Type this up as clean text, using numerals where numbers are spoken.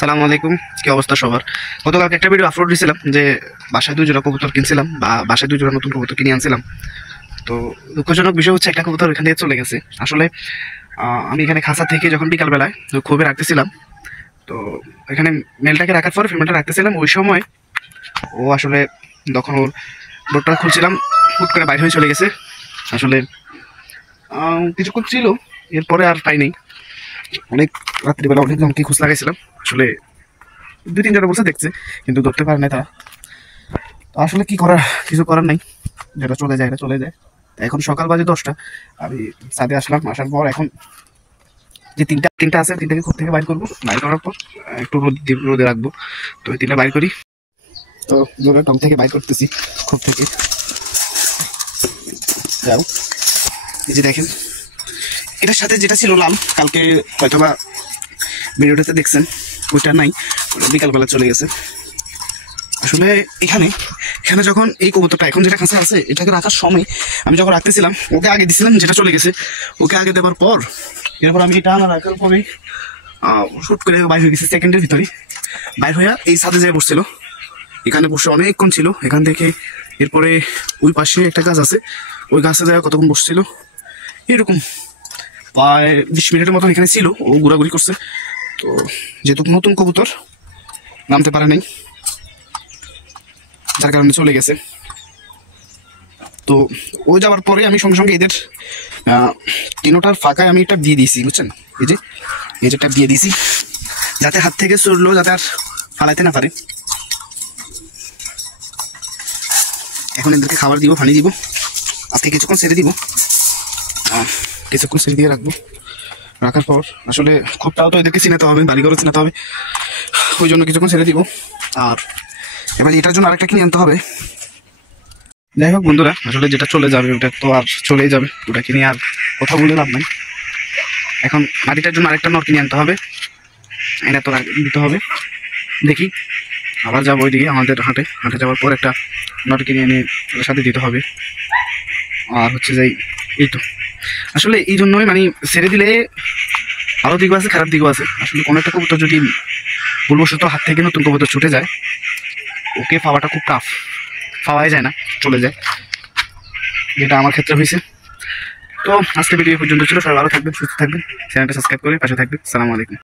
সালামু আলাইকুম। কি অবস্থা সবার? গতকালকে একটা ভিডিও আপলোড দিয়েছিলাম যে বাসায় 2 জোড়া কবুতর কিনছিলাম বা বাসায় 2 জোড়া নতুন কবুতর কিনে আনছিলাম। তো দুঃখজনক বিষয় হচ্ছে একটা কবুতর এখান থেকে চলে গেছে। আসলে আমি এখানে খাঁচা থেকে যখন বিকালবেলায় খুবই রাখতেছিলাম, তো এখানে মেলটাকে রাখার পর ফিমেলটা রাখতেছিলাম, ওই সময় ও আসলে তখন ওর ডোরটা খুলছিলাম, হুট করে বাইরে হয়ে চলে গেছে। আসলে কিছুক্ষণ ছিল, এরপরে আর পাইনি। অনেক রাত্রিবেলা অনেক জনকে খোঁজ লাগাইছিলাম, আসলে 2-3 জনে বলছে দেখছে, কিন্তু ধরতে পারে না তারা। তো আসলে কি করার, কিছু করার নাই, যেটা চলে যায় এটা চলে যায়। এখন সকাল বাজে 10টা, আমি ছাদে আসলাম। আসার পর এখন যে তিনটা আছে, তিনটাকে খোপ থেকে বাইর করবো। বাইর করার পর একটু রোদে রাখবো। তো ওই 3টা বাইর করি। তো জোরে টম থেকে বাইর করতেছি খোপ থেকে। যাও, এই যে দেখেন, এটার সাথে যেটা ছিল লাল, কালকে হয়তোবা ভিডিওটাতে দেখছেন, ওইটা নাই, বিকালবেলা চলে গেছে। আসলে এখানে যখন এই কবুতরটা এখন যেটা কাছে আছে, এটাকে রাখার সময় আমি যখন রাখতেছিলাম, ওকে আগে দিছিলাম, যেটা চলে গেছে ওকে আগে দেওয়ার পর এরপর আমি এটা রাখার পরে শুট করে বাইর হয়ে গেছে। সেকেন্ডের ভিতরে বাইর হয়ে এই ছাদে যেয়ে বসছিল, এখানে বসে অনেকক্ষণ ছিল। এখান থেকে এরপরে ওই পাশে একটা গাছ আছে, ওই গাছে যায় কতক্ষণ বসছিল, এরকম প্রায় 20 মিনিটের মতন এখানে ছিল। ও ঘোরাঘুরি করছে। তো যেহেতু নতুন কবুতর, নামতে পারে নাই, যার কারণে চলে গেছে। তো ও যাওয়ার পরে আমি সঙ্গে সঙ্গে এদের তিনোটার ফাঁকায় আমি এটা দিয়ে দিয়েছি, বুঝছেন? এই যে ট্যাপ দিয়ে দিয়েছি, যাতে হাত থেকে চড়লেও যাতে আর ফালাইতে না পারে। এখন এদেরকে খাবার দিব, পানি দিব। আজকে কিছুক্ষণ ছেড়ে দিব, কিছুক্ষণ ছেড়ে দিয়ে রাখবো। রাখার পর আসলে খোপটাও তো এদেরকে চিনাতে হবে, বাড়িঘরও চিনাতে হবে, ওই জন্য কিছুক্ষণ ছেড়ে দিব। আর এবার এটার জন্য আরেকটা কিনে আনতে হবে। যাই হোক বন্ধুরা, আসলে যেটা চলে যাবে ওটা তো আর চলেই যাবে, ওটাকে নিয়ে আর কথা বলে লাভ নাই। এখন মাটিটার জন্য আরেকটা নর কিনে আনতে হবে, এটা তো দিতে হবে। দেখি, আবার যাবো ওইদিকে আমাদের হাটে যাওয়ার পর একটা নর কিনে এনে ওর সাথে দিতে হবে। আর হচ্ছে যাই, এই তো আসলে এই জন্যই মানে ছেড়ে দিলে ভালো দিকও আছে, খারাপ দিকও আছে। আসলে কোনো একটা কবুতর যদি ভুলবশত হাত থেকে নতুন কবুতর ছুটে যায়, ওকে পাওয়াটা খুব টাফ, পাওয়াই যায় না, চলে যায়, যেটা আমার ক্ষেত্রে হয়েছে। তো আজকে ভিডিও পর্যন্ত ছিল। সবাই ভালো থাকবেন, সুস্থ থাকবেন, চ্যানেলটা সাবস্ক্রাইব করে পাশে থাকবেন। আসসালামু আলাইকুম।